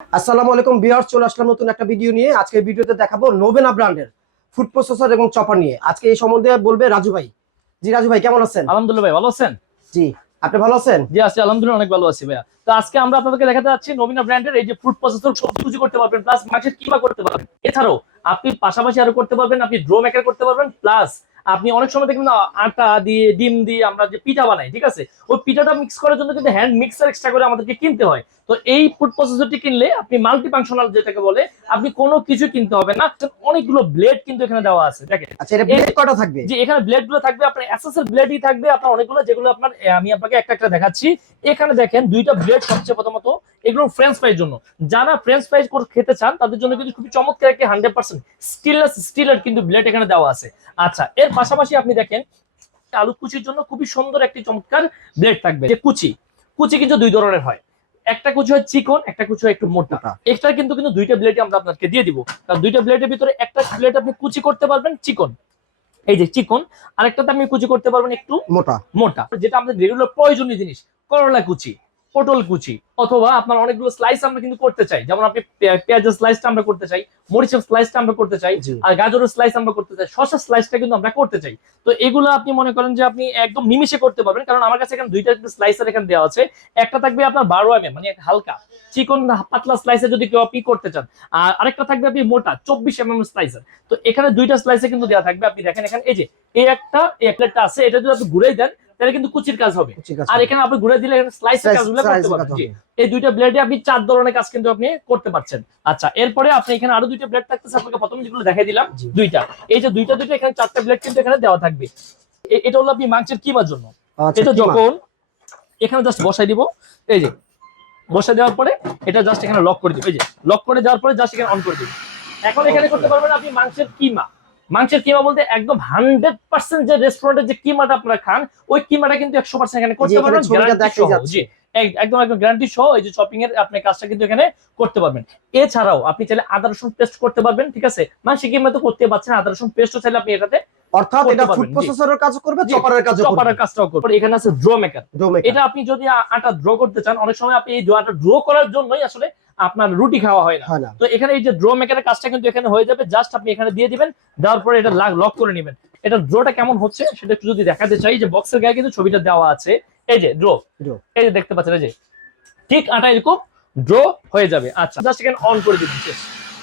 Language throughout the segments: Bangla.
আসসালামু আলাইকুম বিয়ার চলে আসলাম নতুন একটা ভিডিও নিয়ে। আজকে ভিডিওতে দেখাবো নোবেনা ব্র্যান্ডের ফুড প্রসেসর এবং চপার নিয়ে। আজকে এই সম্বন্ধে বলবে রাজু ভাই। জি রাজু ভাই কেমন আছেন? আলহামদুলিল্লাহ ভাই ভালো আছেন? জি আপনি ভালো আছেন? জি আছি আলহামদুলিল্লাহ অনেক ভালো আছি ভাইয়া। তো আজকে আমরা আপনাদেরকে দেখাতে যাচ্ছি নবীনা ব্র্যান্ডের এই যে ফুড প্রসেসর সব কিছু করতে পারবেন প্লাস মাছের কিমা করতে পারবেন। এছাড়াও আপনি পাশাপাশি আরও করতে পারবেন আপনি ড্রো মেকার করতে পারবেন প্লাস আপনি অনেক সময় দেখবেন আটা দিয়ে ডিম দিয়ে আমরা যে পিঠা বানাই ঠিক আছে? ওই পিঠাটা মিক্স করার জন্য কিন্তু হ্যান্ড মিক্সার এক্সট্রা করে আমাদেরকে কিনতে হয়। তো এই ফুড প্রসেসরটি কিনলে আপনি মাল্টি ফাংশনাল যেটাকে বলে আপনি কোনো কিছু কিনতে হবে না। অনেকগুলো ব্লেড কিন্তু এখানে দেওয়া আছে দেখেন। আচ্ছা এটা ব্লেড কটা থাকবে? যে এখানে ব্লেডগুলো থাকবে আপনার এসএসএল ব্লেডই থাকবে আপনার অনেকগুলো যেগুলো আপনার আমি আপনাকে একটা একটা দেখাচ্ছি। এখানে দেখেন দুইটা ব্লেড সবচেয়ে প্রথমত এগুলো ফ্রেঞ্চ ফ্রাইজ জন্য। যারা ফ্রেঞ্চ ফ্রাইজ খেতে চান তাদের জন্য কিন্তু খুবই চমৎকার একটি হান্ড্রেড পার্সেন্ট স্টিললেস স্টিলের কিন্তু ব্লেড এখানে দেওয়া আছে। আচ্ছা এর পাশাপাশি আপনি দেখেন আলু কুচির জন্য খুবই সুন্দর একটি চমৎকার ব্লেড থাকবে। যে কুচি কুচি কিন্তু দুই ধরনের হয়। একটা কুচি হয় চিকন একটা কুচি হয় একটু মোটা। মোটা। এক্সট্রা কিন্তু কিন্তু দুইটা ব্লেডই আমরা আপনাকে দিয়ে দিব। কারণ দুইটা ব্লেডের ভিতরে একটা ব্লেড আপনি কুচি করতে পারবেন চিকন। এই যে চিকন আরেকটাতে আপনি কুচি করতে পারবেন একটু মোটা। মোটা। যেটা আমাদের রেগুলার প্রয়োজনীয় জিনিস করলা কুচি। পটল কুচি অথবা আপনার অনেকগুলো স্লাইস আমরা কিন্তু করতে চাই। যেমন আপনি পেঁয়াজের স্লাইসটা আমরা করতে চাই মরিচের স্লাইসটা আমরা করতে চাই আর গাজরের স্লাইস আমরা করতে চাই শসার স্লাইসটা কিন্তু আমরা করতে চাই। তো এগুলো আপনি মনে করেন যে আপনি একদম নিমিশে করতে পারবেন কারণ আমার কাছে এখানে দুইটা স্লাইসার এখানে দেওয়া আছে। একটা থাকবে আপনার বারো এম মানে হালকা। চিকন পাতলা স্লাইসে যদি কেউ আপনি করতে চান আর আরেকটা থাকবে আপনি মোটা চব্বিশ এম এম স্লাইসার তো এখানে দুইটা স্লাইসে কিন্তু দেওয়া থাকবে। আপনি দেখেন এখানে এই যে এই একটা এই একটা আছে এটা যদি আপনি ঘুরেই দেন তাহলে কিন্তু কুচির কাজ হবে। আর এখানে আপনি ঘুরে দিলে স্লাইসের কাজগুলো করতে পারবেন। এই দুইটা ব্লেডে আপনি চার ধরনের কাজ কিন্তু আপনি করতে পারছেন। আচ্ছা এরপরে আপনি এখানে আরও দুইটা ব্লেড থাকতেছে আপনাকে প্রথমে যেগুলো দেখাই দিলাম দুইটা। এই যে দুইটা দুইটা এখানে চারটা ব্লেড কিন্তু এখানে দেওয়া থাকবে। এটা হলো আপনি মাংসের কিমার জন্য। আচ্ছা, এটা যখন এখানে জাস্ট বসাই দিব এই যে বসাই দেওয়ার পরে এটা জাস্ট এখানে লক করে দিব। এই যে লক করে দেওয়ার পরে জাস্ট এখানে অন করে দিব। এখন এখানে করতে পারবেন আপনি মাংসের কিমা। মাংসের কিমা বলতে একদম হান্ড্রেড পার্সেন্ট যে রেস্টুরেন্টের যে কিমাটা আপনারা খান ওই কিমাটা কিন্তু একশো পার্সেন্ট এখানে করতে পারবেন। জি একদম একদম গ্যারান্টি সহ এই যে শপিং এর আপনি কাজটা কিন্তু এখানে করতে পারবেন। এছাড়াও আপনি চাইলে আদা রসুন পেস্ট করতে পারবেন ঠিক আছে? মাংসের কিমা তো করতে পারছেন আদা রসুন পেস্টও চাইলে আপনি এটাতে অর্থাৎ এটা ফুড প্রসেসরের কাজ করবে চপারের কাজ চপারের কাজটাও করবেন এখানে আছে ড্রো মেকার এটা আপনি যদি আটা ড্র করতে চান অনেক সময় আপনি এই আটা ড্র করার জন্যই আসলে আপনার রুটি খাওয়া হয় না। তো এখানে এই যে ড্র মেকারের কাজটা কিন্তু এখানে হয়ে যাবে। জাস্ট আপনি এখানে দিয়ে দিবেন দেওয়ার পরে এটা লক করে নেবেন। এটা ড্রটা কেমন হচ্ছে সেটা একটু যদি দেখাতে চাই যে বক্সের গায়ে কিন্তু ছবিটা দেওয়া আছে। এই যে ড্র এই যে দেখতে পাচ্ছেন এই যে ঠিক আটা এরকম ড্র হয়ে যাবে। আচ্ছা জাস্ট এখানে অন করে দিবেন।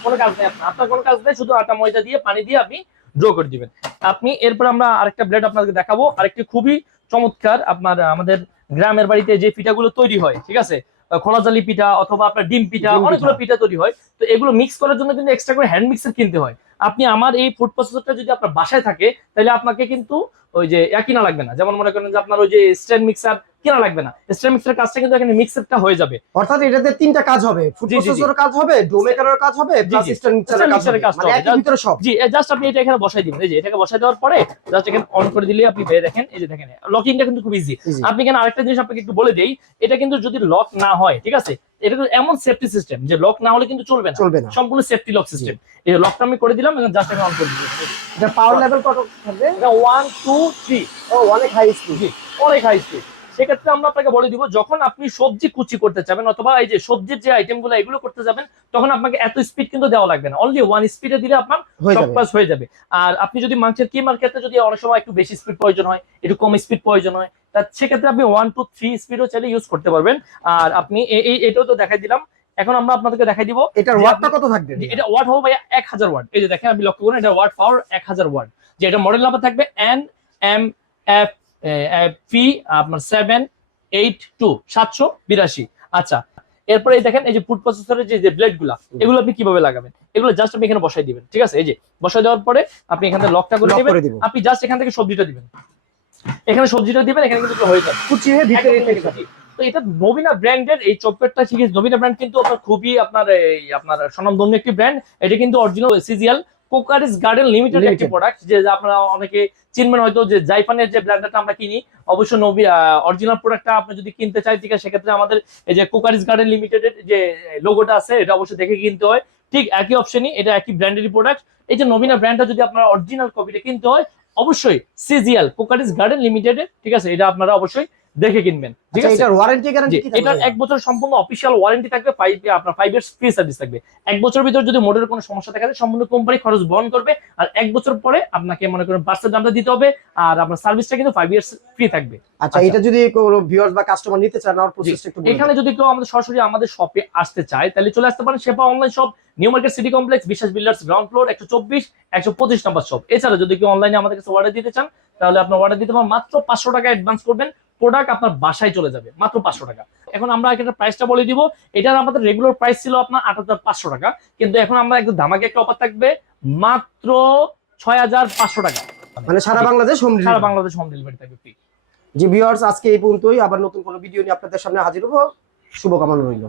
কোনো কাজ নেই আপনার কোনো কাজ নেই শুধু আটা ময়দা দিয়ে পানি দিয়ে আপনি ড্র করে দিবেন। আপনি এরপর আমরা আরেকটা ব্লেড আপনাদেরকে দেখাবো। আরেকটি খুবই চমৎকার আপনার আমাদের গ্রামের বাড়িতে যে পিঠাগুলো তৈরি হয় ঠিক আছে? খোলাজালি পিঠা অথবা আপনার ডিম পিঠা ডিম পিঠা। অনেকগুলো পিঠা তৈরি হয়। তো এগুলো মিক্স করার জন্য কিন্তু এক্সট্রা করে হ্যান্ড মিক্সার কিনতে হয়। আপনি আমার এই ফুড প্রসেসরটা যদি আপনার বাসায় থাকে তাহলে আপনাকে কিন্তু ওই যে একই না লাগবে না। যেমন মনে করেন যে আপনার ওই যে স্ট্যান্ড মিক্সার কিনা লাগবে না। স্ট্যান্ড মিক্সার কাজটা কিন্তু এখানে মিক্সারটা হয়ে যাবে। অর্থাৎ এটাতে তিনটা কাজ হবে। ফুড। প্রসেসরের কাজ হবে ডো মেকারের কাজ হবে প্লাস। স্ট্যান্ড মিক্সারের কাজ হবে। এর মানে একই ভিতরে সব। জি জাস্ট আপনি এটা এখানে বসাই দিবেন। এই যে এটাকে বসাই দেওয়ার পরে জাস্ট এখানে অন করে দিলে আপনি পেয়ে দেখেন। এই যে দেখেন লকিংটা কিন্তু খুব ইজি। আপনি এখানে আরেকটা জিনিস আপনাকে একটু বলে দেই এটা কিন্তু যদি লক না হয় ঠিক আছে? এটা কিন্তু এমন সেফটি সিস্টেম যে লক না হলে কিন্তু চলবে না। চলবে না। সম্পূর্ণ সেফটি লক সিস্টেম এই লকটা আমি করে দিলাম এবং জাস্ট এখানে অন করে দিলাম। এটা পাওয়ার লেভেল কত থাকবে? এটা ওয়ান টু থ্রি ও অনেক হাই স্পিড অনেক হাই স্পিড সেক্ষেত্রে আমরা আপনাকে বলে দিব যখন আপনি সবজি কুচি করতে চাবেন অথবা এই যে সবজির যে আইটেমগুলো এগুলো করতে যাবেন তখন আপনাকে এত স্পিড কিন্তু দেওয়া লাগবে না। অনলি ওয়ান স্পিডে দিলে আপনার যাবে। হয়ে যাবে। আর আপনি যদি মাংসের কিমার ক্ষেত্রে যদি অনেক সময় একটু বেশি স্পিড প্রয়োজন হয় একটু কম স্পিড প্রয়োজন হয় তা সেক্ষেত্রে আপনি ওয়ান টু থ্রি স্পিডও চাইলে ইউজ করতে পারবেন। আর আপনি এই এটাও তো দেখাই দিলাম। এখন আমরা আপনাদেরকে দেখাই দিব এটার ওয়াটটা কত থাকবে? এটা ওয়াট হবে ভাই এক হাজার ওয়াট এই যে দেখেন আপনি লক্ষ্য করুন এটা ওয়াট পাওয়ার এক হাজার ওয়াট যে এটা মডেল নাম্বার থাকবে এন এম এফ পি আপনার সেভেন এইট টু সাতশো বিরাশি। আচ্ছা এরপরে দেখেন এই যে ফুড প্রসেসরের যে ব্লেডগুলা এগুলো আপনি কীভাবে লাগাবেন? এগুলো জাস্ট আপনি এখানে বসাই দিবেন ঠিক আছে? এই যে বসাই দেওয়ার পরে আপনি এখানে লকটা করে দিবেন আপনি জাস্ট এখান থেকে সবজিটা দিবেন। এখানে সবজিটা দিবেন এখানে কিন্তু হয়ে যাবে। কুচি হয়ে ভিতরে। তো এটা নবীনা ব্র্যান্ডের এই চপেটটা ঠিক আছে নবীনা ব্র্যান্ড কিন্তু আপনার খুবই আপনার এই আপনার স্বনামধন্য একটি ব্র্যান্ড। এটা কিন্তু অরিজিনাল সিজিএল কোকারিস গার্ডেন লিমিটেড একটি প্রোডাক্ট যে আপনারা অনেকে চিনবেন হয়তো যে জাইপানের যে ব্র্যান্ডটা আমরা কিনি অবশ্য নবী অরিজিনাল প্রোডাক্টটা আপনি যদি কিনতে চাই ঠিক আছে সেক্ষেত্রে আমাদের এই যে কোকারিস গার্ডেন লিমিটেডের যে লোগোটা আছে এটা অবশ্যই দেখে কিনতে হয়। ঠিক একই অপশনই এটা একই ব্র্যান্ডেরই প্রোডাক্ট এই যে নবীনা ব্র্যান্ডটা যদি আপনার অরিজিনাল কপিটা কিনতে হয় অবশ্যই সিজিএল কোকারিস গার্ডেন লিমিটেড ঠিক আছে এটা আপনারা অবশ্যই দেখে কিনবেন। ঠিক আচ্ছা আছে? এটার ওয়ারেন্টি গ্যারান্টি কি এটার এক বছর সম্পূর্ণ অফিসিয়াল ওয়ারেন্টি থাকবে ফাইভ আপনার ফাইভ ইয়ার্স ফ্রি সার্ভিস থাকবে। এক বছর ভিতর যদি মোটরের কোনো সমস্যা দেখা যায় সম্পূর্ণ কোম্পানি খরচ বহন করবে আর এক বছর পরে আপনাকে মনে করেন পার্সেল দামটা দিতে হবে আর আপনার সার্ভিসটা কিন্তু ফাইভ ইয়ার্স ফ্রি থাকবে। আচ্ছা আচ্ছা। এটা যদি কোনো ভিউয়ার্স বা কাস্টমার নিতে চান আর প্রসেসটা একটু বলুন এখানে যদি কেউ আমাদের সরাসরি আমাদের শপে আসতে চায় তাহলে চলে আসতে পারেন সেপা online shop new market city complex Biswas builders ground floor একশো চব্বিশ একশো পঁচিশ নম্বর শপ এছাড়া যদি কেউ অনলাইনে আমাদের কাছে অর্ডার দিতে চান তাহলে আপনার অর্ডার দিতে পারেন মাত্র পাঁচশো টাকা অ্যাডভান্স করবেন প্রোডাক্ট আপনার বাসায় চলে যাবে মাত্র পাঁচশো টাকা। এখন আমরা একটা প্রাইসটা বলে দিব এটার আমাদের রেগুলার প্রাইস ছিল আপনার আট হাজার পাঁচশো টাকা কিন্তু এখন আমরা একদম ধামাকে একটা অফার থাকবে মাত্র ছয় হাজার পাঁচশো টাকা। মানে সারা বাংলাদেশ হোম সারা বাংলাদেশ হোম ডেলিভারি থাকবে ফ্রি জি ভিউয়ার্স আজকে এই পর্যন্তই। আবার নতুন কোনো ভিডিও নিয়ে আপনাদের সামনে হাজির হব। শুভকামনা রইল।